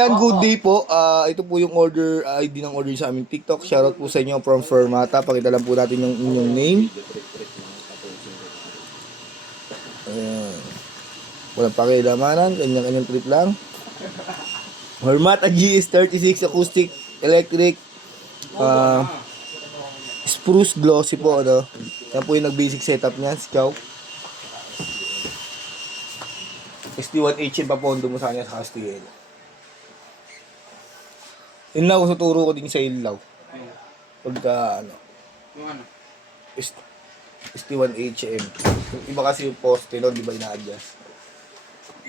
Ayan, good day po. Ito po yung order, ID ng order sa aming TikTok. Shoutout po sa inyo from Fermata. Pakita lang po natin yung inyong name. Ayan. Walang pakilamanan. Kanyang trip lang. Fermata GS36 Acoustic Electric. Spruce Glossy po. Ano? Yan po yung nag-basic setup niya. Scout. SD1H pa pondo mo sa kanya sa Castiel. Inlaw, tuturo ko din sa inlaw. Pagka ano. Yung ano? ST1HM. Yung iba kasi yung poste nun, di ba ina-adjust?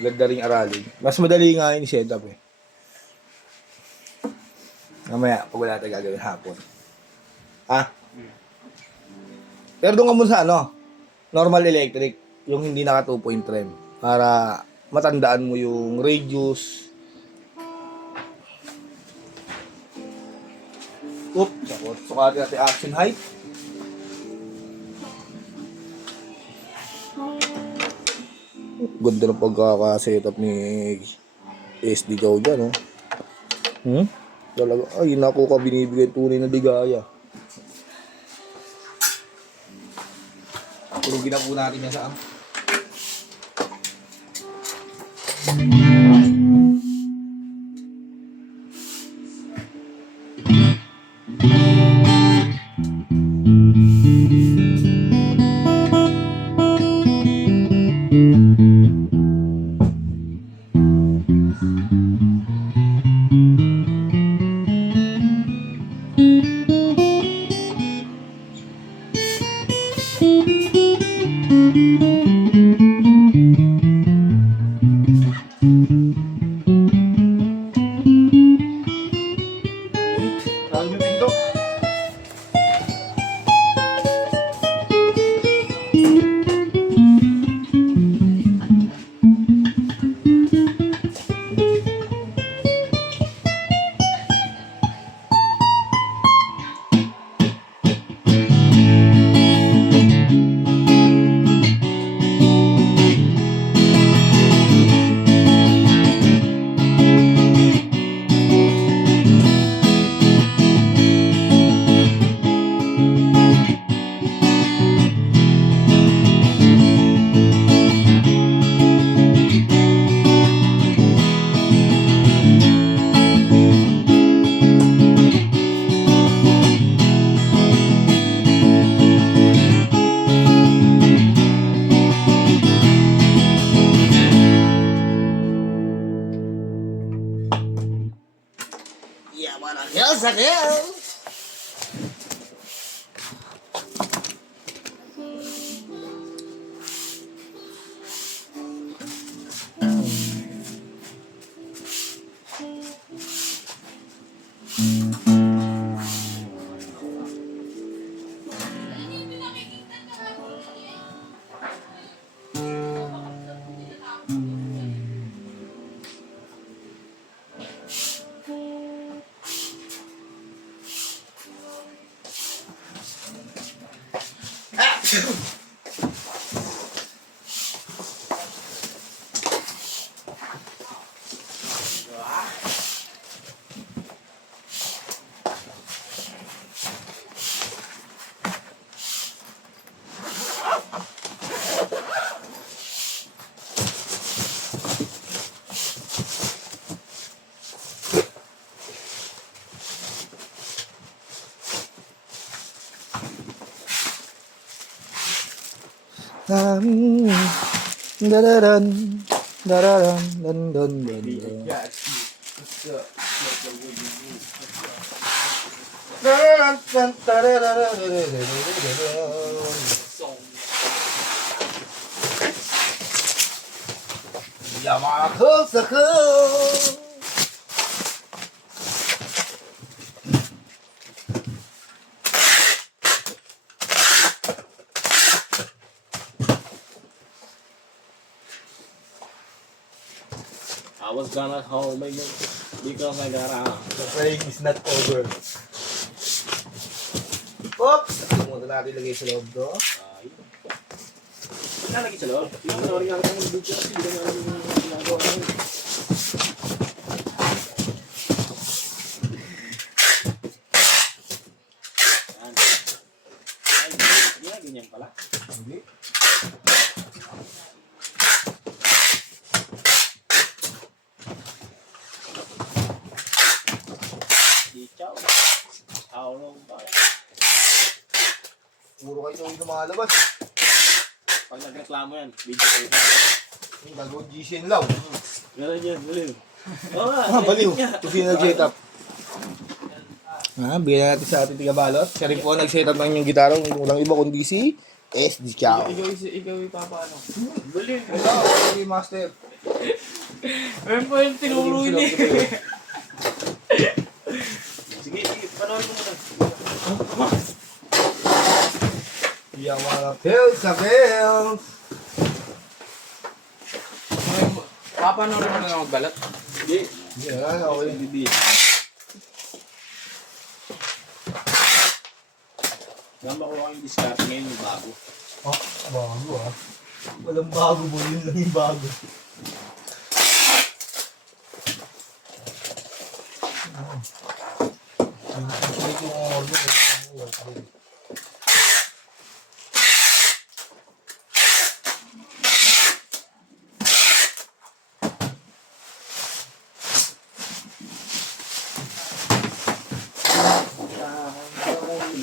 Ganda rin aralin. Mas madali nga yung setup eh. Mamaya, pag wala tayo gagawin hapon. Ha? Pero doon ka muna sa ano, normal electric, yung hindi naka 2-point rem. Para matandaan mo yung radius. Sukatin natin action height. Ganda ng pagkaka-setup ni SD Chow dyan, oh. Talaga, ay, naku ka, binibigay tunay na ligaya. Turugin na po natin yan sa dararan, dararan, dan, dan. Yamaha sakın. I was gonna call my name because I got out. The playing is not over. Oops! Muna natin lagay sa loob to. Nalagay sa loob. Yung sorry nga ako ng video kasi hindi naman alam yung ginagawa namin. Marunong pa. Puro kayo yung lumalabas. Pag nagreklamo yan, video kayo. Yung gagawin GCN lang. Ganun yan, baliw. Oo nga. Baliw. yan. Ito sino nag-setup. Bigyan natin sa ating tiga-balot. Siya rin po ang nag-setup ng inyong gitara. Walang iba kundi si SD Chow. Ikaw ipapaano. Baliw. Ito, si Master. Ayun po yung tinuro niya. Sige, panoorin ko muna. Yung mga pills sa pills. Papanoorin mo na lang magbalat. Sige. Yan, okay. Bibi. Gamba ko lang yung discard ngayon yung bago. Bago Walang bago mo, yun lang yung bago.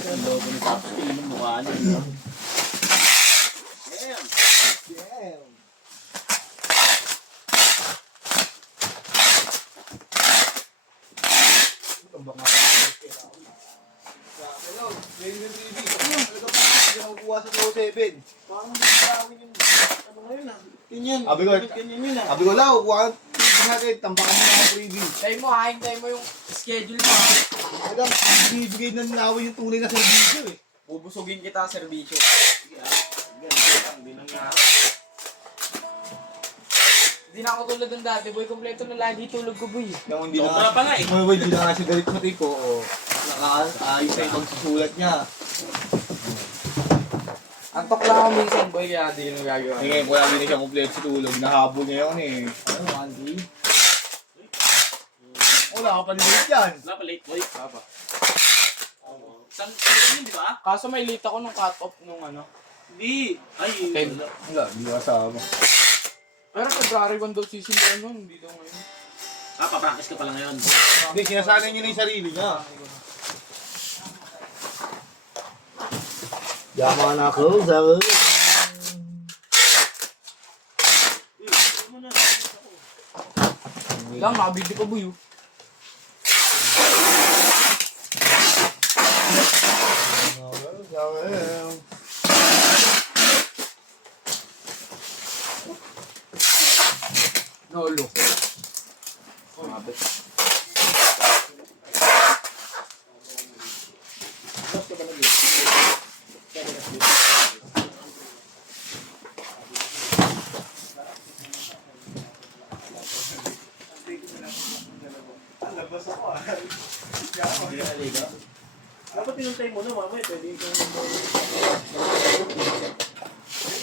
Ang logo ni Tapos Pino, mukha niya. Damn! Damn! Ang baka hello, ladies and TV. Talaga pa hindi nakukuha sa 07. Parang gagawin yung ano ngayon ah. Ganyan. Abi ko, Ganyan yun ah. sabi ko lang, kuha ang TV natin, tambakan mo ng preview. Hintay mo yung schedule mo. Talagang bibigay ng laway yung tunay na servisyo eh. Bubusugin kita sa serbisyo. Hindi nangyari. Hindi na ako tulad ng dati, boy. Kompleto na lagi tulog ko, boy. Nung hindi Sobra pa nga eh. Hindi na nga siya galit sa tiko, o nakaayos na yung pagsusulat niya. Antok lang ako minsan, boy, kaya di nyo gagawa. Ngayon, wala din siya kompleto sa tulog. Nahabol niya yun eh. Ano, Andy? Wala ka pa nilit yan. Wala pa late boy. Papa. Saan yun, di ba? Kaso may late ako nung cut-off nung ano. Hindi. Ay, Okay. Wala, hindi ka kasama. Pero February 1 daw sisimula nun, hindi daw ngayon. papractice ka pala ngayon. Hindi, sinasanay niyo na yung sarili niya. Yaman ako sa... Lang, nakabili ko, boy. Nolo. Mabit. Dapat pinuntay mo na, mamaya pwede ikaw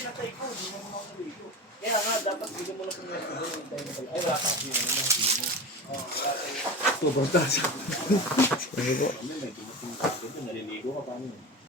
pinatay ko, hindi mo naman naligo. Kaya nga, dapat bigyan mo na kung meron doon yung time mo. Ay, wala kang bigyan mo na. Sobrang taas. Ano, may